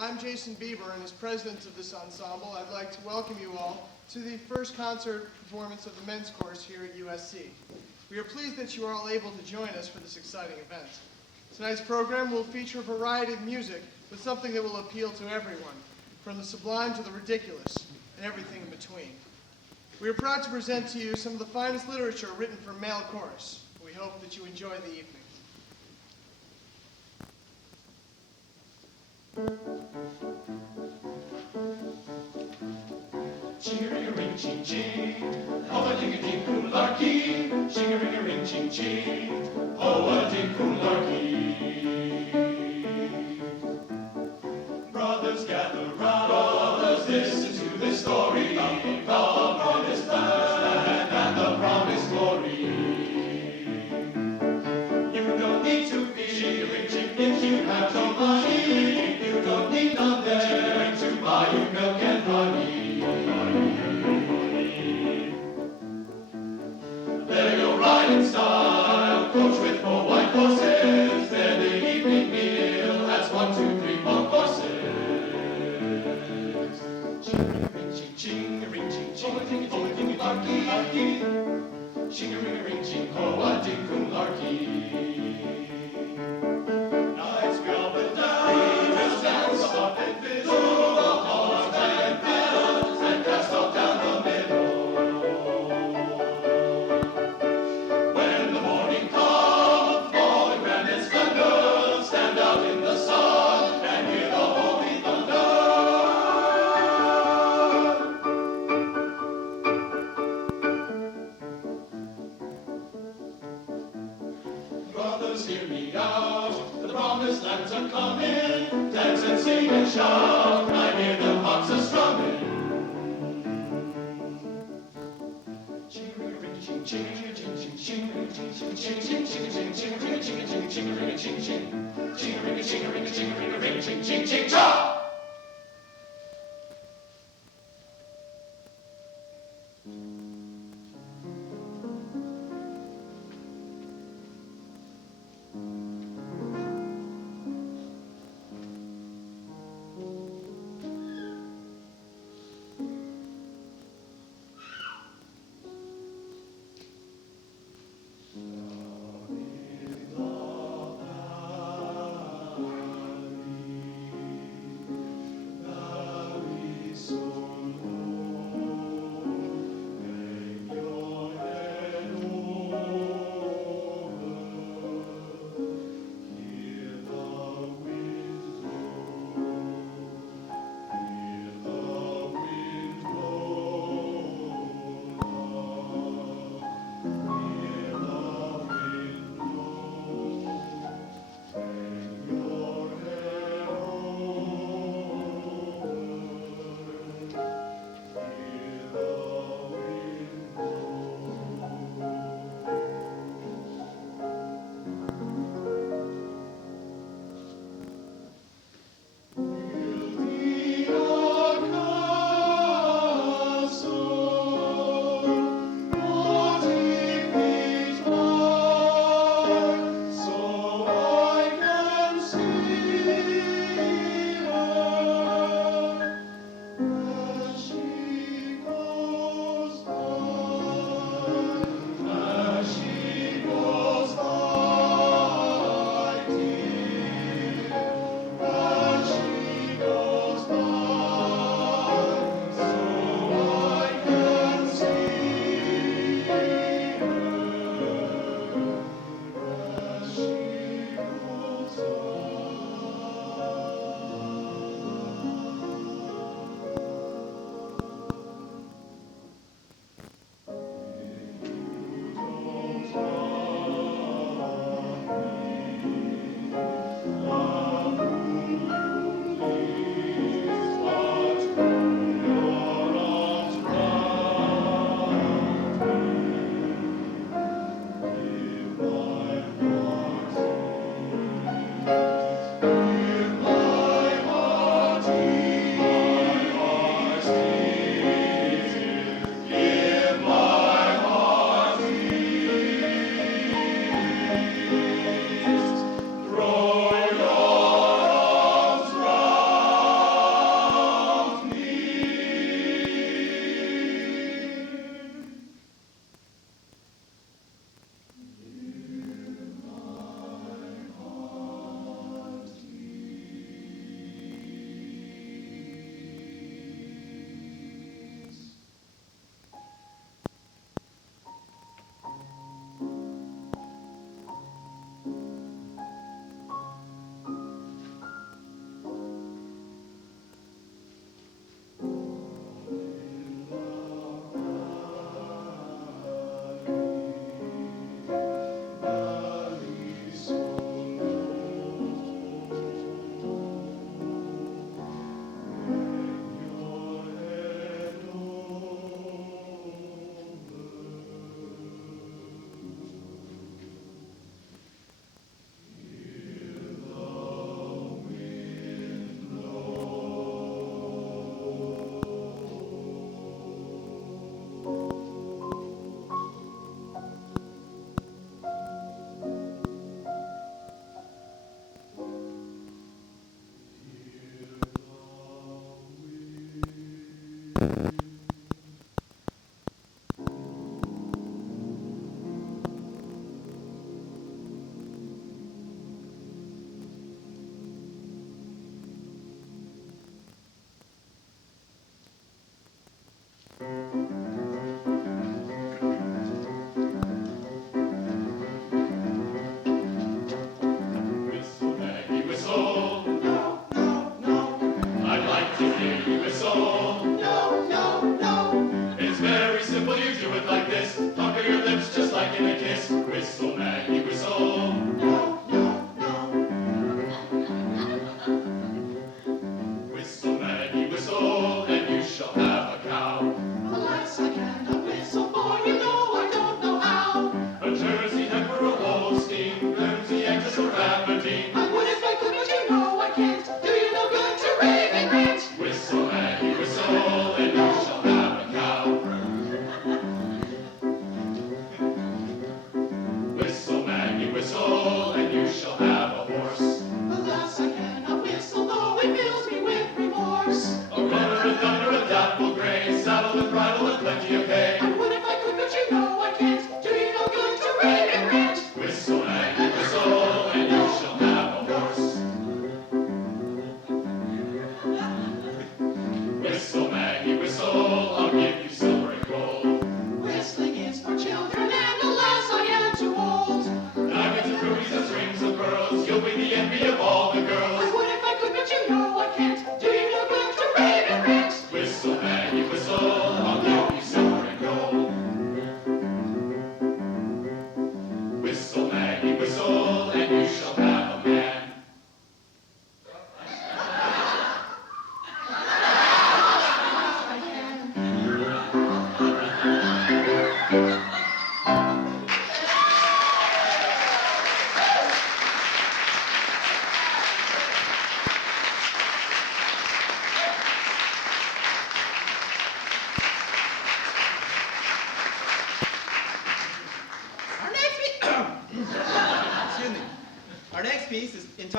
I'm Jason Beeber, and as president of this ensemble, I'd like to welcome you all to the first concert performance of the men's course here at USC. We are pleased that you are all able to join us for this exciting event. Tonight's program will feature a variety of music with something that will appeal to everyone, from the sublime to the ridiculous, and everything in between. We are proud to present to you some of the finest literature written for male chorus. We hope that you enjoy the evening. Ching-a-ring-a-ring, ching-ching, oh-a-ding-a-ding-coo-larky, ching-a-ring-a-ring, ching-ching, oh-a-ding-coo-larky. Brothers, gather round, brothers, listen to this story about the promised land and the promised glory. You don't need to be ching-a-ring-ching if you have no money. You don't need none there to buy you milk and honey. There you'll ride in style, coach with 4 white horses. There the evening meal has 1, 2, 3, 4 courses. Ching-a-ring-ching, ching-a-ring-ching, ching-a-ding-a-ding-a-larky. Ching-a-ring-a-ring, ching, oh-a-ding-a-larky. Nights we all went down, just dance up and fizzle, the horns and bells, and cast off down the middle. When the morning comes, falling grand and splendor, stand out in the sun and hear the holy thunder. Brothers, hear me out, the promised lands are coming. Dance and sing and shout, I hear the harps are strumming. Ching-a-ring-a-ching, ching-a-ring-a-ching, ching-a-ring-a-ching, ching-a-ring-a-ching, ching-a-ring-a-ching, ching-a-ring-a-ching, ching-a-ring-a-ching, ching-a-ring-a-ching, ching-a-ring-a-ching, ching-a-ring-a-ching, ching-a-ring-a-ching, cha!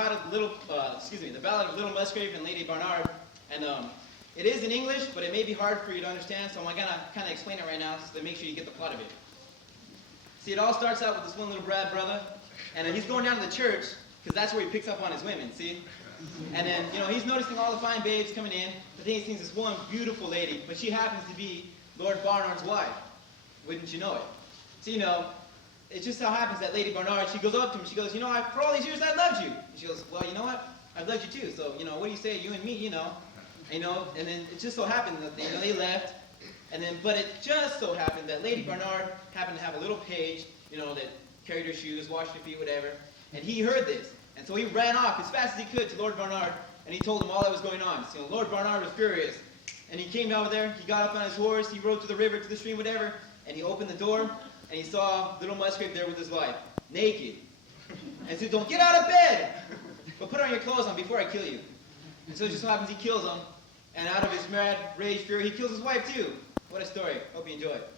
entitled The Ballad of Little Musgrave and Lady Barnard, and it is in English, but it may be hard for you to understand, so I'm gonna kind of explain it right now so to make sure you get the plot of it. See, it all starts out with this one little brother, and he's going down to the church because that's where he picks up on his women. See, and then he's noticing all the fine babes coming in, but then he sees this one beautiful lady, but she happens to be Lord Barnard's wife. Wouldn't you know it? So it just so happens that Lady Barnard, she goes up to him, she goes, for all these years I loved you. And she goes, well, you know what? I've loved you too, so, what do you say, you and me, and then it just so happened that, they left, but it just so happened that Lady Barnard happened to have a little page, that carried her shoes, washed her feet, whatever, and he heard this, and so he ran off as fast as he could to Lord Barnard, and he told him all that was going on. So Lord Barnard was furious, and he came over there, he got up on his horse, he rode to the river, to the stream, whatever, and he opened the door, and he saw little Musgrave there with his wife, naked. And said, don't get out of bed, but put on your clothes on before I kill you. And so it just so happens he kills him, and out of his mad rage, fury, he kills his wife too. What a story. Hope you enjoy it.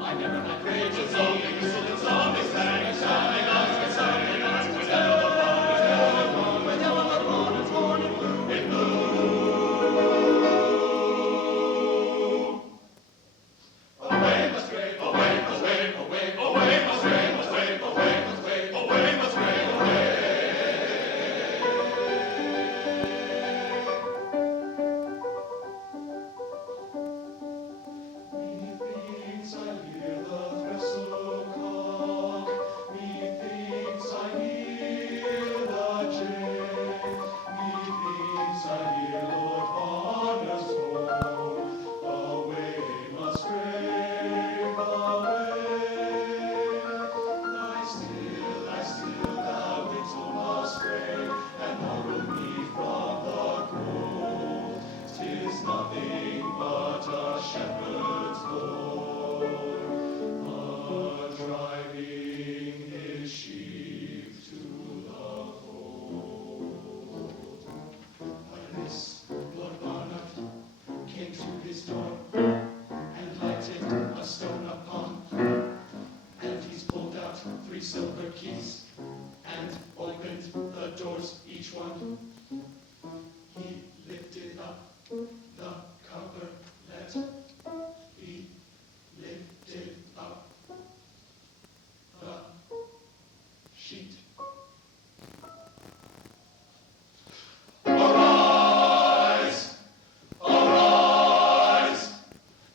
I never had grades 3 silver keys and opened the doors, each one. He lifted up the coverlet. He lifted up the sheet. Arise! Arise!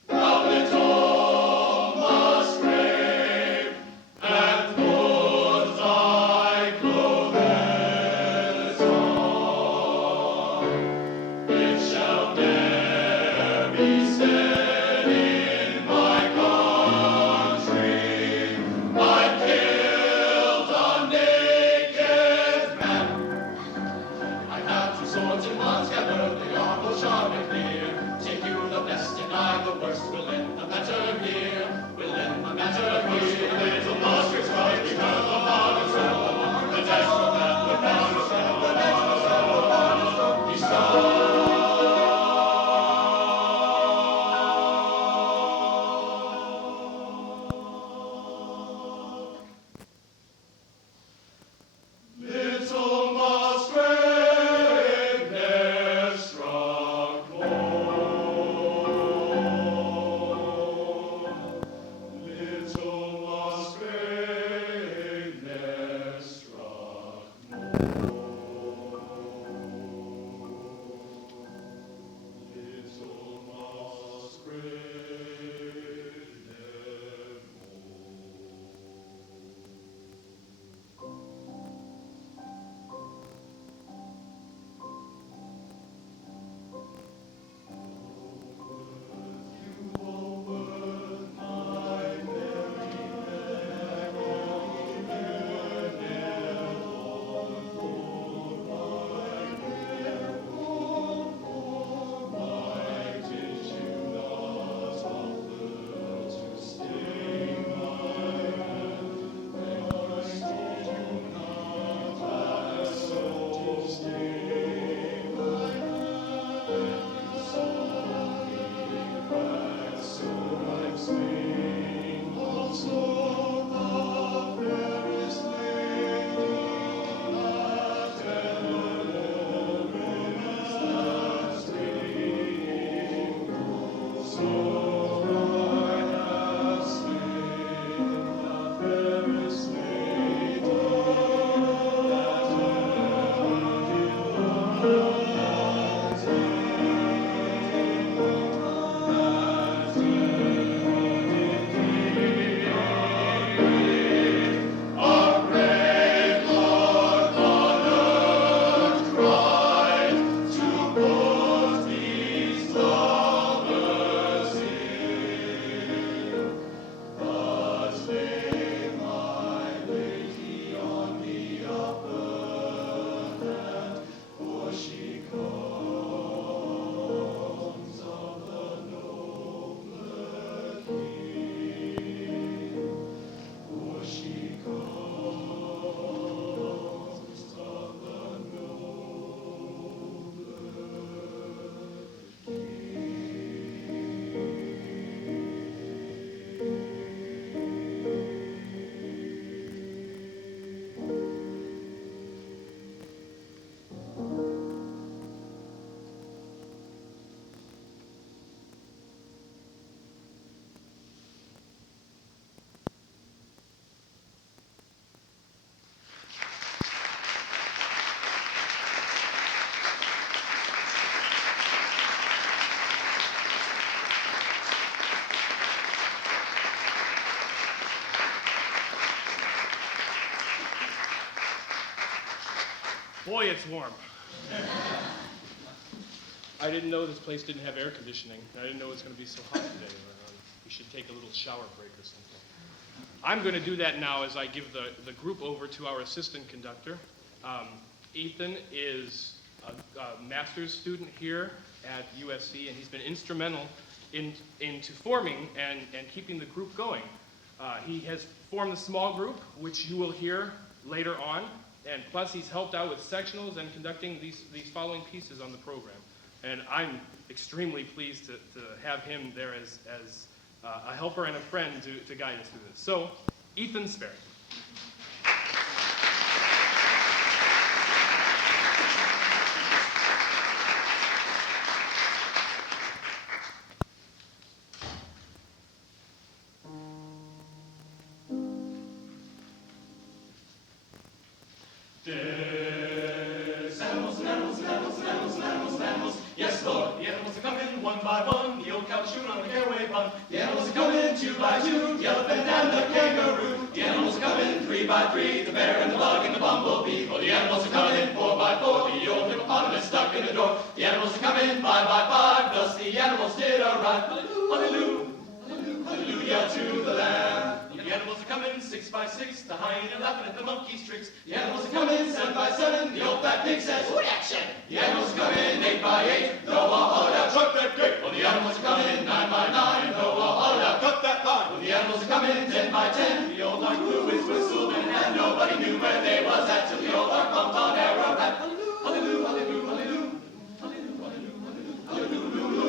The little musgrave, and put thy clothes on. It shall ne'er be said in my country, I killed a naked man. I have 2 swords in one scabbard, they are both sharp and clear. Take you the best and I the worst, we'll end the matter here. We'll end the matter here. The little monsters cries, we have the heart and soul. The next will have the pound of soul. The next will have the pound of soul. He Little musgrave ne'er struck more. Little musgrave ne'er struck more. Little musgrave Boy, it's warm. I didn't know this place didn't have air conditioning. I didn't know it was going to be so hot today. We should take a little shower break or something. I'm going to do that now as I give the group over to our assistant conductor. Ethan is a master's student here at USC, and he's been instrumental into forming and keeping the group going. He has formed a small group, which you will hear later on, and plus he's helped out with sectionals and conducting these following pieces on the program. And I'm extremely pleased to have him there as a helper and a friend to guide us through this. So, Ethan Sperry. There's animals and animals and animals and animals and animals and animals. Yes, Lord, the animals are coming one by one. The old cow chewing on the caraway bun. The animals are coming two by two. The elephant and the kangaroo. The animals are coming three by three. The bear and the bug and the bumblebee. Oh, the animals are coming four by four. The old hippopotamus stuck in the door. The animals are coming five by five. Thus the animals did arrive. Hallelujah, hallelujah, hallelujah to the Lamb. The animals are coming six by six. The hyena laughing at the monkey's tricks. The animals are coming seven by seven. The old fat pig says, "What action?" The animals are coming eight by eight. Noah hollered out, "Truck that gate." Well, the animals are coming nine by nine. Noah hollered out, "Cut that line." Well, the animals are coming 10 by 10. The old ark blew his whistle and nobody knew where they was at till the old ark bumped on Ararat. Hallelujah, hallelujah, hallelujah, hallelujah, hallelujah, hallelujah,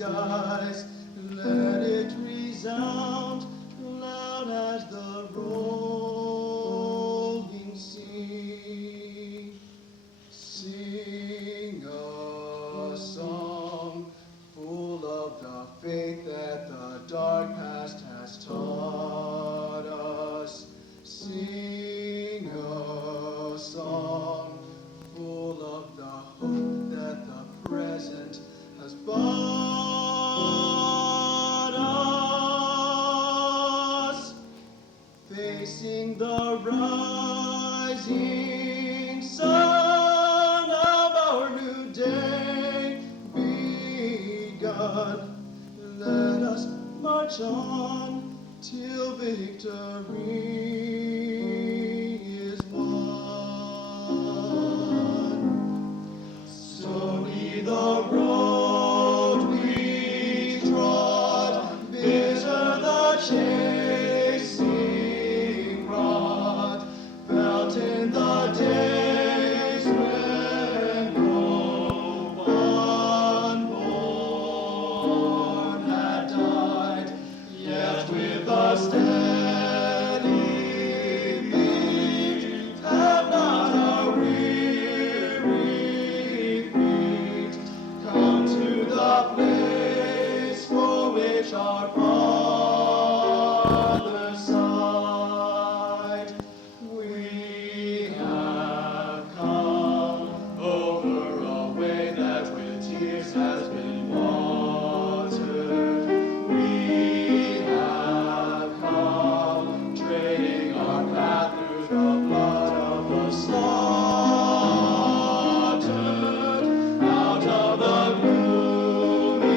skies, let it resound loud as the rolling sea. Sing a song full of the faith that the dark sing song of our new day begun. Let us march on till victory is won. So be the road we trod, bitter the chasing rod, felt in the days when no unborn had died, yet with a steady beat, have not our weary feet come to the place for which our fathers sighed. We have come over a way that with tears has been watered. We have come trading our path through the blood of the slaughtered. Out of the gloomy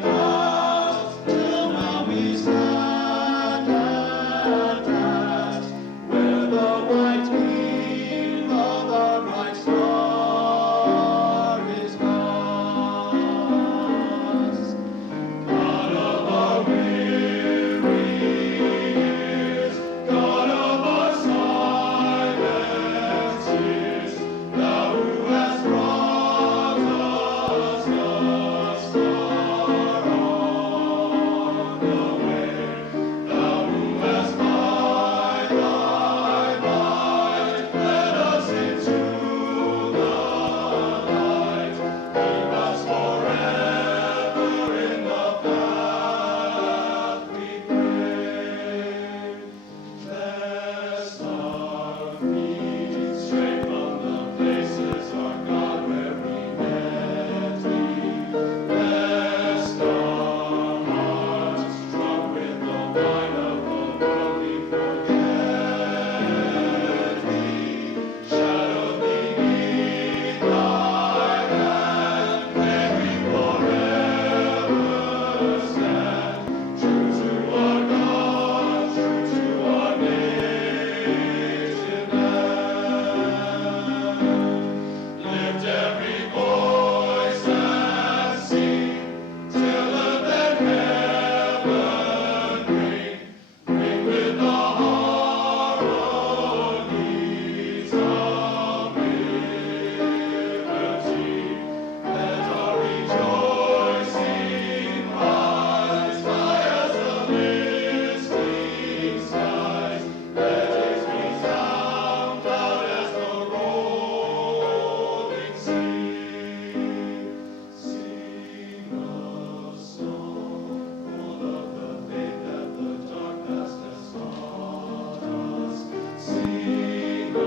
past, till now we stand at last, where the white beam of the bright star is past. God of our weary years, God of our silent tears, Thou who hast brought us thus far on the way, Thou who hast by Thy might led us into the light, keep us forever in the path we pray. Bless our feet straight from the places, our God, where we met Thee. Bless our hearts drunk with the wine of the world, we forget Thee. Shadowed beneath Thy hand, may we forever stand, true to our God, true to our native land. Lift every voice and sing, till earth and heaven ring with the harmonies of liberty. Let our rejoicing rise high as the misty skies. Let its resound loud as the rolling sea. Sing a song full of the faith that the dark past has taught us. Sing a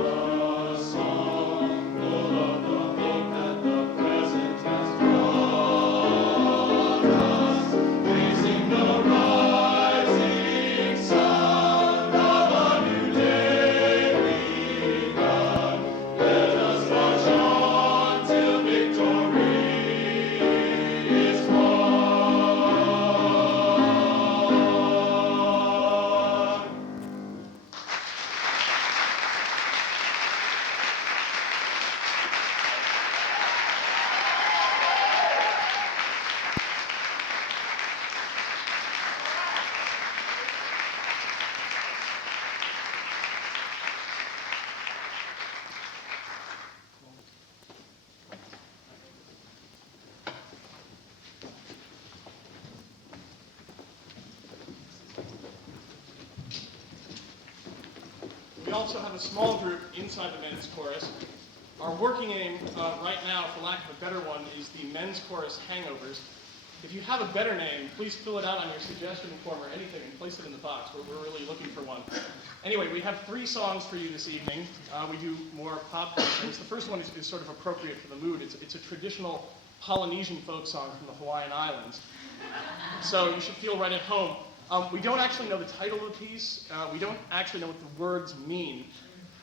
song full of the hope that the present has brought us. Praising the rising sun of a new day begun. Let us march on till victory is won. We also have a small group inside the men's chorus. Our working aim right now, for lack of a better one, is the men's chorus hangovers. If you have a better name, please fill it out on your suggestion form or anything and place it in the box. We're really looking for one. Anyway, we have 3 songs for you this evening. We do more pop things. The first one is sort of appropriate for the mood. It's a traditional Polynesian folk song from the Hawaiian Islands. So you should feel right at home. We don't actually know the title of the piece. We don't actually know what the words mean.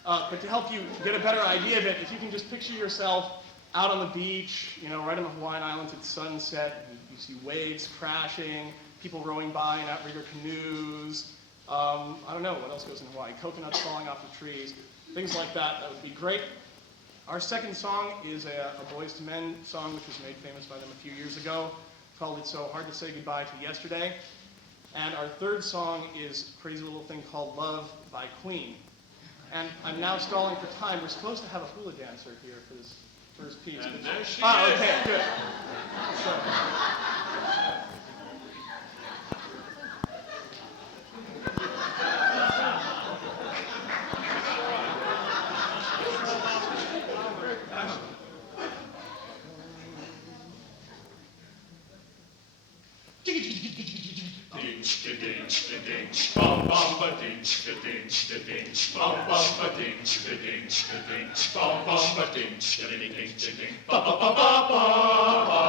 But to help you get a better idea of it, if you can just picture yourself out on the beach, right on the Hawaiian Islands at sunset, you see waves crashing, people rowing by in outrigger canoes. I don't know what else goes in Hawaii. Coconuts falling off the trees, things like that. That would be great. Our second song is a Boys to Men song, which was made famous by them a few years ago, called It's So Hard to Say Goodbye to Yesterday. And our third song is a crazy little thing called Love by Queen. And I'm now stalling for time. We're supposed to have a hula dancer here for this first piece. And there she is. is. Okay, good. So, Bum bum ba ding da ding da ding bum bum ba ding da ding da ding bum bum ba ding da ding da ding ba ba ba ba ba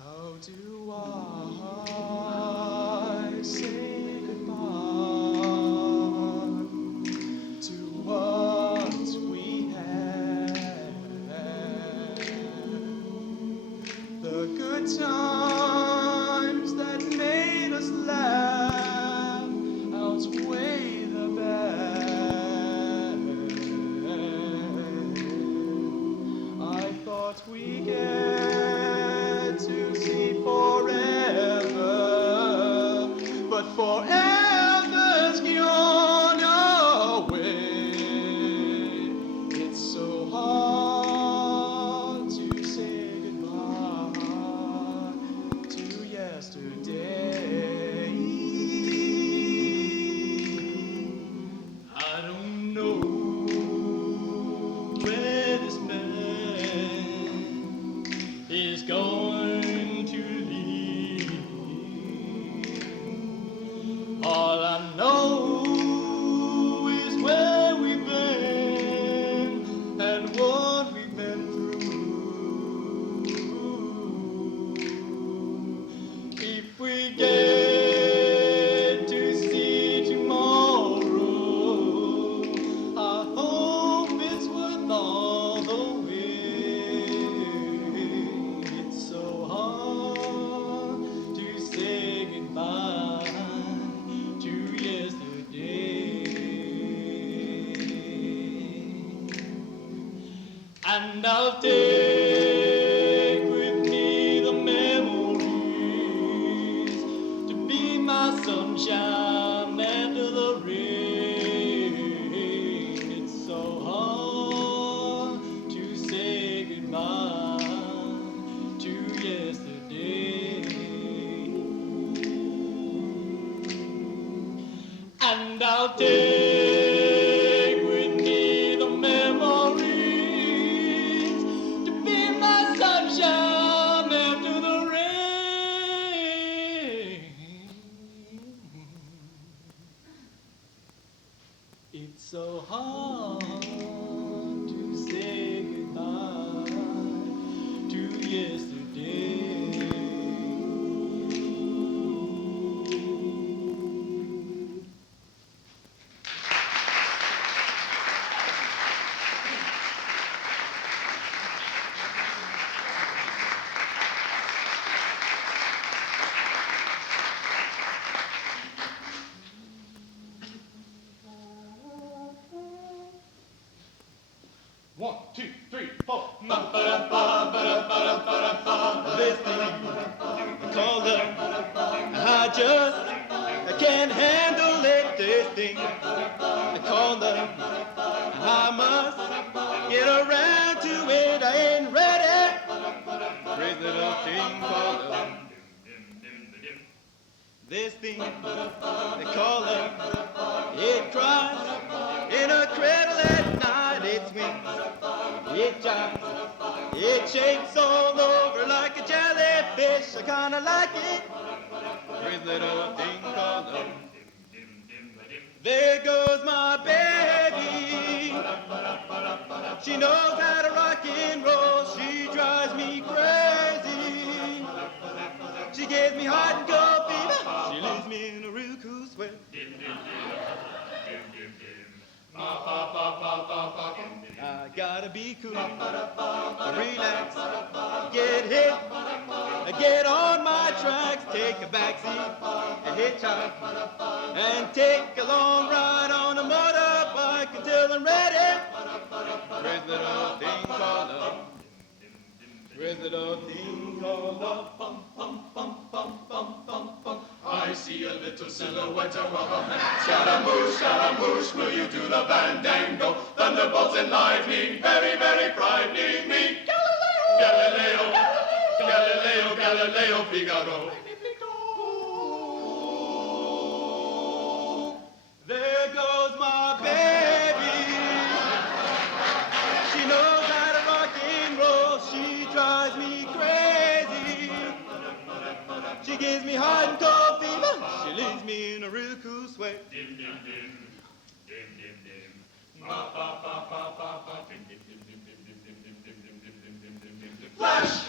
How do I say goodbye to what we had? The good times that made us laugh outweigh the bad. I thought we get to see forever, but forever's gone away. It's so hard to say goodbye to yesterday. I don't know where this man is going to lead. All I know is where we've been and what we've been through. If we get to see tomorrow, I hope it's worth all the wait. It's so hard to say goodbye to yesterday. And I'll take with me the memories to be my sunshine after the rain. It's so hard to say goodbye to yesterday. And I'll take with me the memories to be my sunshine after the rain. It's so hard to say goodbye 1, 2, 3, 4. This thing called love, I can't handle it. This thing called love, I must get around to it. I ain't ready. Crazy little thing called love. This thing they call love, it cries in a cradle at night. It swings, it jives, it shakes all over like a jellyfish. I kinda like it. Crazy little thing called love. There goes my baby. She knows how to rock and roll. She drives me crazy. She gives me hot and cold fever. She leaves me in a real cool sweat. I gotta be cool, relax, get hit, get on my tracks, take a backseat, a hitchhike, and take a long ride on a motorbike until I'm ready. Crazy little thing called love. Crazy little thing called love. I see a little silhouette of a man. Scaramouche, Scaramouche, will you do the fandango? Thunderbolts and lightning, very, very frightening me. Galileo, Galileo, Galileo, Figaro. There goes my baby. She knows how to rock and roll. She drives me crazy. She gives me hot and cold fever. She leaves me in a real cool sweat. Flash!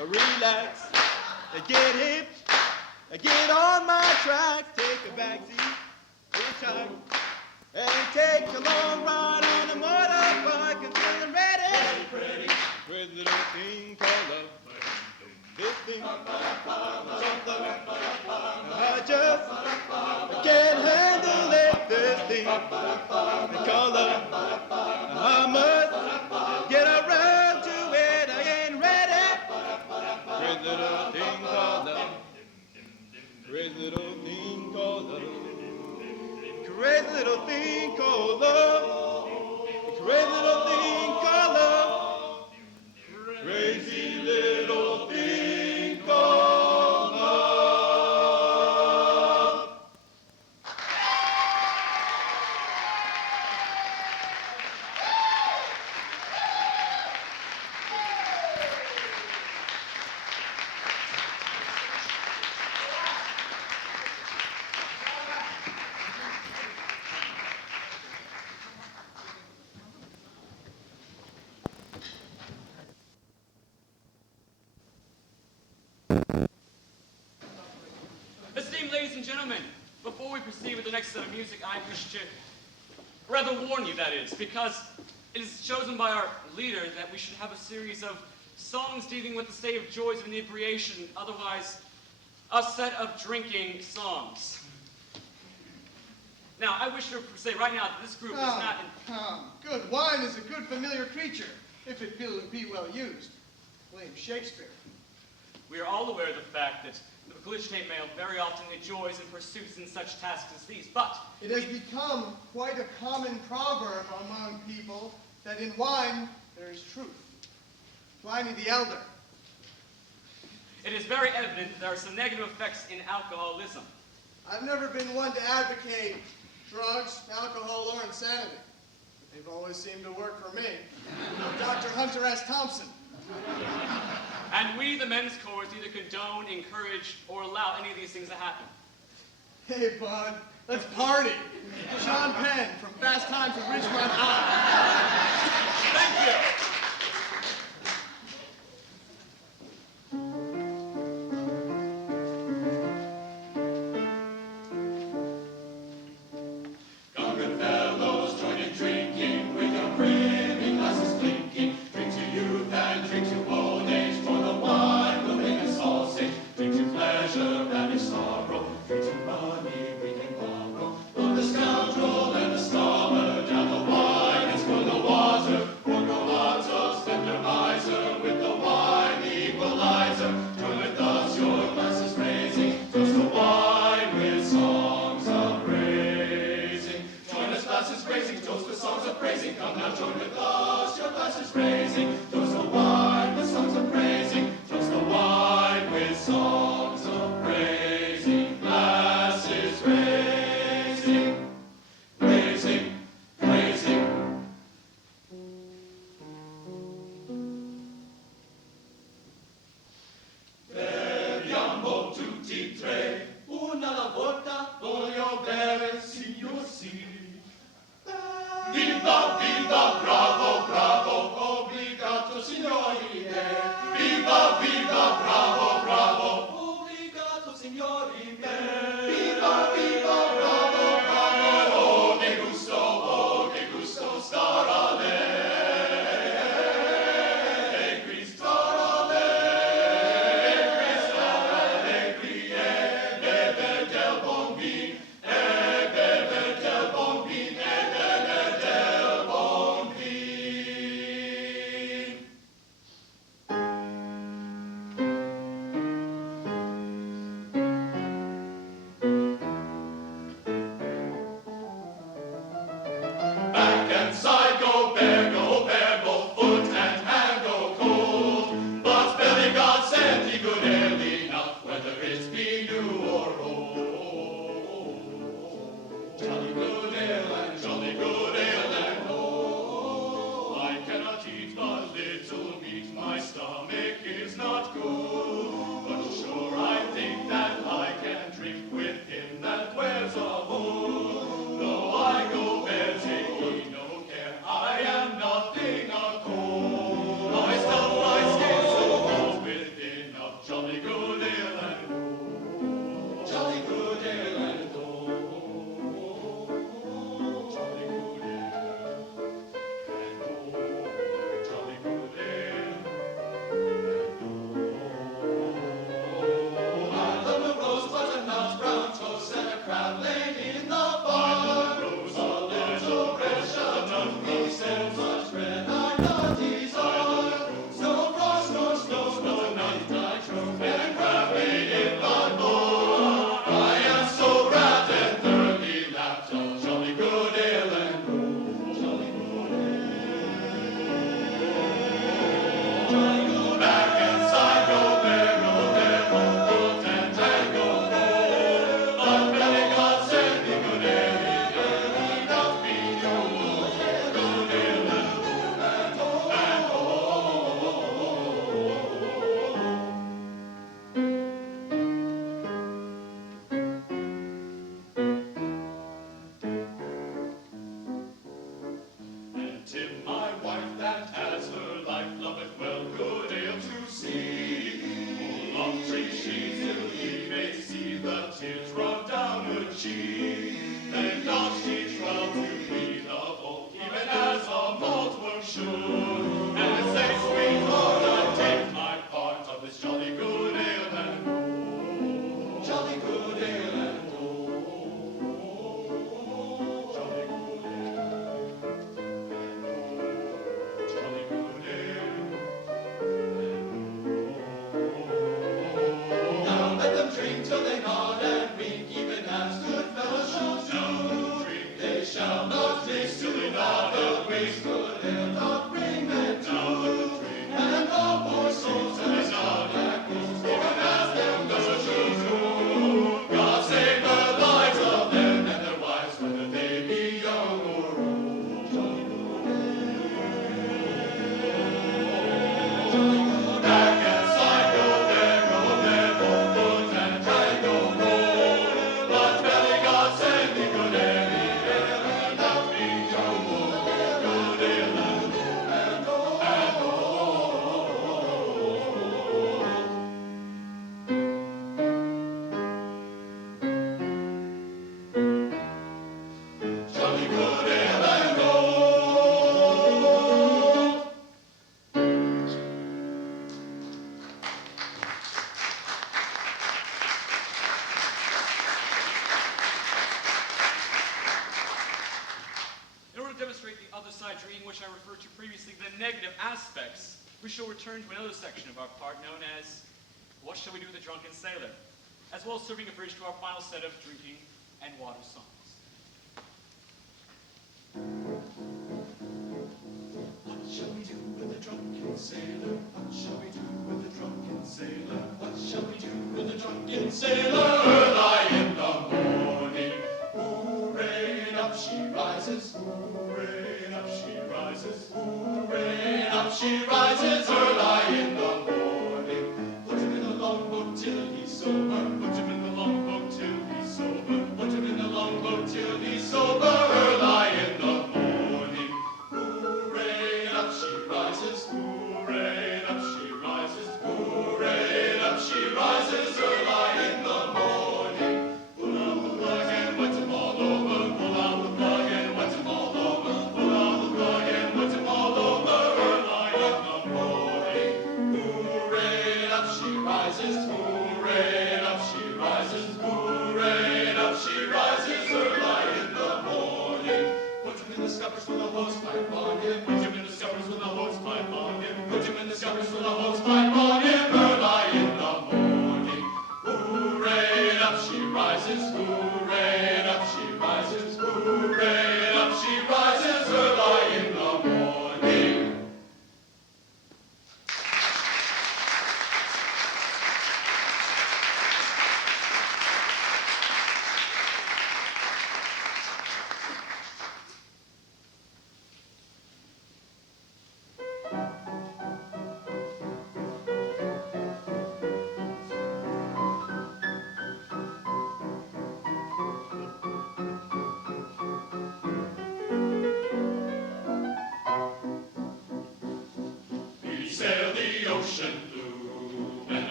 Relax, get hip, get on my tracks, take a backseat, hitchhike, and take a long ride on a motorbike until I'm ready. With a little thing called love. This thing called love. I just can't handle it. This thing called love. I must get around to it. I ain't ready. Crazy little thing called love. Crazy little thing called love. Crazy little thing called love. Crazy little thing called love. Crazy little thing called love. Esteemed ladies and gentlemen, before we proceed with the next set of music, I wish to rather warn you, that is, because it is chosen by our leader that we should have a series of songs dealing with the state of joys of inebriation, otherwise a set of drinking songs. Now, I wish to say right now that this group is not... Good wine is a good familiar creature, if it be well used. William Shakespeare. We are all aware of the fact that the collegiate male very often enjoys and pursues in such tasks as these, but... It has become quite a common proverb among people that in wine there is truth. Pliny the Elder. It is very evident that there are some negative effects in alcoholism. I've never been one to advocate drugs, alcohol, or insanity. But they've always seemed to work for me. Dr. Hunter S. Thompson. And we, the men's corps, neither condone, encourage, or allow any of these things to happen. Hey, bud, let's party. Sean Penn from Fast Times at Ridgemont High. Thank you. now join with us, your glasses raising. Toast the wine with songs of praising. Toast the wine with songs of praising. Glasses raising, raising, raising. Beviamo tutti tre, una alla volta, voglio bere, signor sì. Viva, viva, bravo, bravo, obbligato, signori miei. Viva, viva, bravo, bravo, obbligato, signori miei. Viva, viva, bravo, bravo, oh che gusto star allegri, star allegri, e beve del buon vin, e beve del buon vin, e beve del buon vin. Back and side, go bear, both foot and hand go cold. But belly God sent he good ale enough, whether it be new or old. Jolly good ale and old. I cannot eat but little meat, my stomach is not good. But sure I think that I can drink with him that wears a hood. Though I go bear, take ye no care, I am nothing a cold. I stuff my skin so close within of jolly good ale and old. Jolly good ale and old. Jolly good ale and old. Jolly good ale and old. I love a rose, butternut, brown toast, and a crab leg in the bar. A little bread shall do me so much bread I not desire. No frost nor snow, no night I choke, and crab made in the bar. I am so wrapped and thoroughly lapped of jolly good ale and old. Jolly good ale. Jolly good back and side, go bear, both foot and hand go cold. But belly God send me good ale, enough be new. Good ale and old and And Tim, my wife, that has her life, loveth well good ale to see. Long tree she till he may see the tears run down her cheek. Then doth she trow to be the bolt, even as a malt work should. And say, sweetheart, I take my part of this jolly good ale and old. Jolly good ale and old. Jolly good ale. Jolly good ale and old. Now let them drink till they nod and wink, even as good fellows should do. They shall not mix till they nod and wink, good ale not bring men to. And all poor souls and they nod and wink, even as them fellows should do. God save the lives of them and their wives, whether they be young or old. Jolly good ale. Back and side, go bear, both foot and hand go cold. But belly God send me good ale, enough be young or good ale and old and old. Jolly good ale and old. In order to demonstrate the other side dream, which I referred to previously, the negative aspects, we shall return to another section of our part known as What Shall We Do with a Drunken Sailor? As well as serving a bridge to our final set of drinking and water songs. she rises, hooray, and up she rises, hooray, and up she rises early in the morning. Put him in the longboat till he's sober, put him in the longboat till he's sober, put him in the longboat till he's sober early in the morning. Hooray, and up she rises, hooray, and up she rises, hooray, and up she rises early in the morning. Pull out the plug and wet him all over, pull out the plug and wet him all over, pull out the plug and wet him all over early in the morning.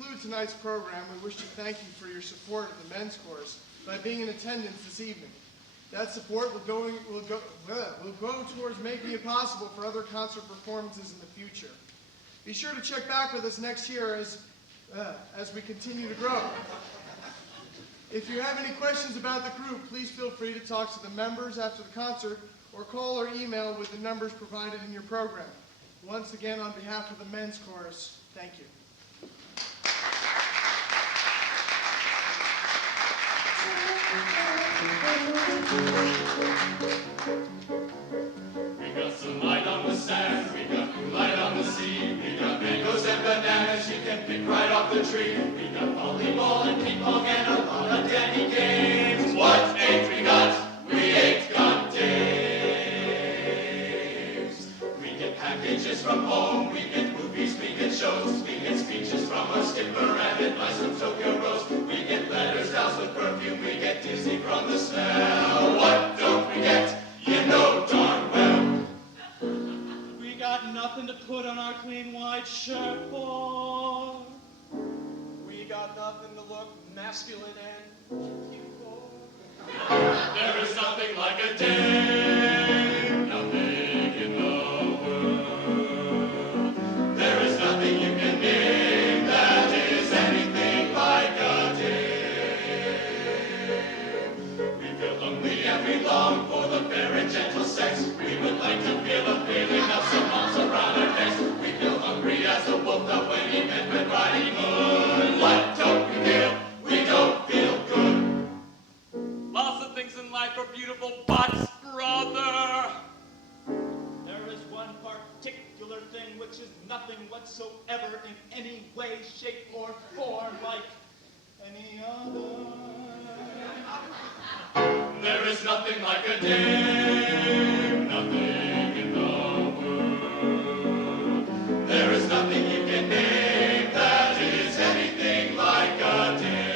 conclude tonight's program, we wish to thank you for your support of the men's chorus by being in attendance this evening. That support will go towards making it possible for other concert performances in the future. Be sure to check back with us next year as we continue to grow. If you have any questions about the group, please feel free to talk to the members after the concert or call or email with the numbers provided in your program. Once again, on behalf of the men's chorus, thank you. We got some light on the sand, we got moonlight on the sea, we got mangoes and bananas you can pick right off the tree. We got volleyball and ping pong and a lot of dandy games. What ain't we got? We ain't got dames. We get packages from home, we get movies, we get shows, we get speeches from our skipper and advice from Tokyo Rose. We get letters doused with perfume, we get dizzy from the smell. What don't we get? You know darn well. We got nothing to put on our clean white shirt for. We got nothing to look masculine and cute for. There is nothing like a dame, nothing in the world. There is nothing you can name that is anything like a dame. We feel hungry and we long for the fair and gentle sex. We would like to feel a feeling of some arms around our necks. We feel hungry as a wolf that when he met Red Riding Hood. What don't we feel? We don't feel good. Lots of things in life are beautiful, but brother, There is one particular thing which is nothing whatsoever in any way, shape, or form like any other. There is nothing like a dame, nothing in the world. There is nothing you can name that is anything like a dame.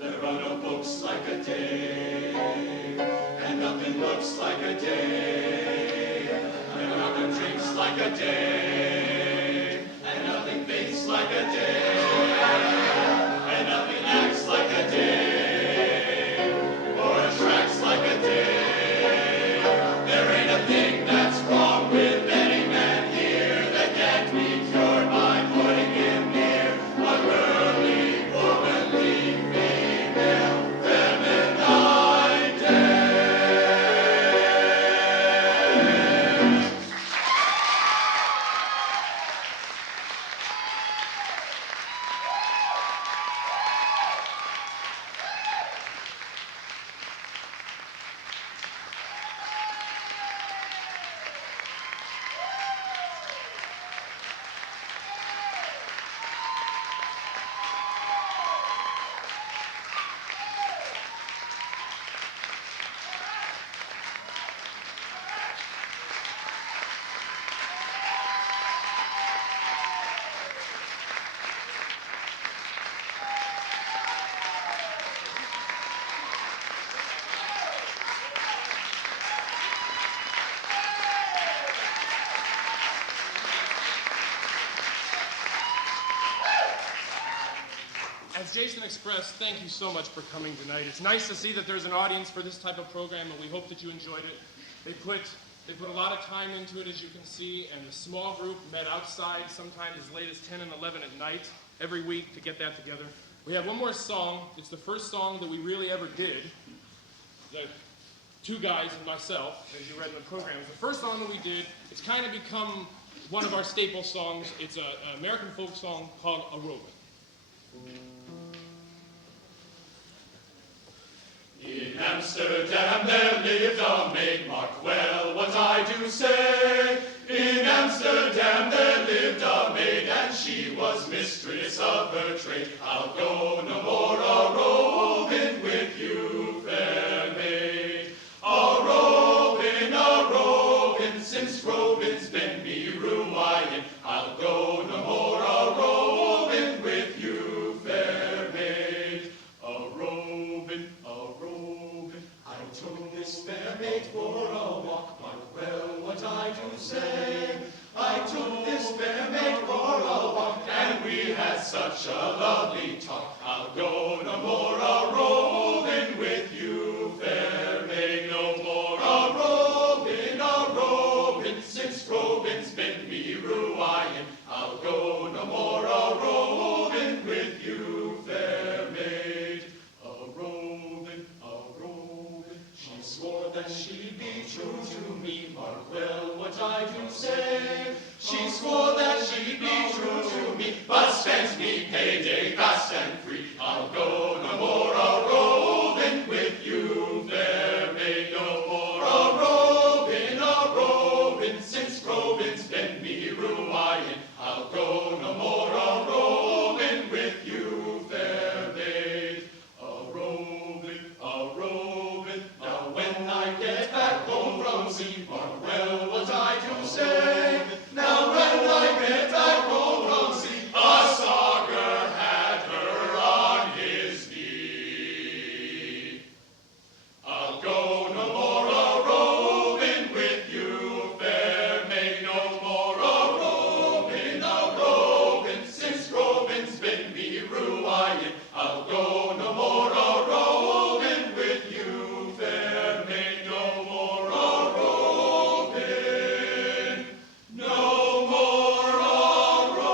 There are no books like a dame, and nothing looks like a dame. There are no drinks like a dame, and nothing thinks like a dame, and nothing acts like a dame. Like a day. There ain't a thing that's wrong with any man here that can't be cured by putting him near a girly, womanly, female, feminine dame. As Jason expressed, thank you so much for coming tonight. It's nice to see that there's an audience for this type of program, and we hope that you enjoyed it. They put a lot of time into it, as you can see, and the small group met outside sometimes as late as 10 and 11 at night every week to get that together. We have one more song. It's the first song that we really ever did. The two guys and myself, as you read in the program. It's the first song that we did. It's kind of become one of our staple songs. It's an American folk song called A Rovin'. In Amsterdam there lived a maid, mark well what I do say. In Amsterdam there lived a maid, and she was mistress of her trade. I'll go no more a-roving with you, fair maid. A-roving, since roving's been me ruin. I'll go no more a-roving with you, fair maid. A-roving, I took this fair maid for a walk, mark well what I do say. I took this fair maid for a walk, and such a lovely talk. I'll go no more a-roving with you, fair maid, no more a-roving, since roving's been me ruin. I'll go no more a-roving with you, fair maid. A-roving, she swore that she'd be true to me, mark well what I do say. She swore that she'd be true to me, but spends me payday fast and free. I'll go no more a-roving with you, fair maid, no more a-roving, since roving's been me ruin. I'll go no more a-roving with you, fair maid. A-roving, now when I get back home from sea, mark well what I do say. Now when I get back home from sea, a sogger had her on his knee. I'll go no more a-roving with you, fair maid, no more a-roving, since roving's been me ruin. I'll go no more a-roving with you, fair maid, no more a-roving, no more a-roving.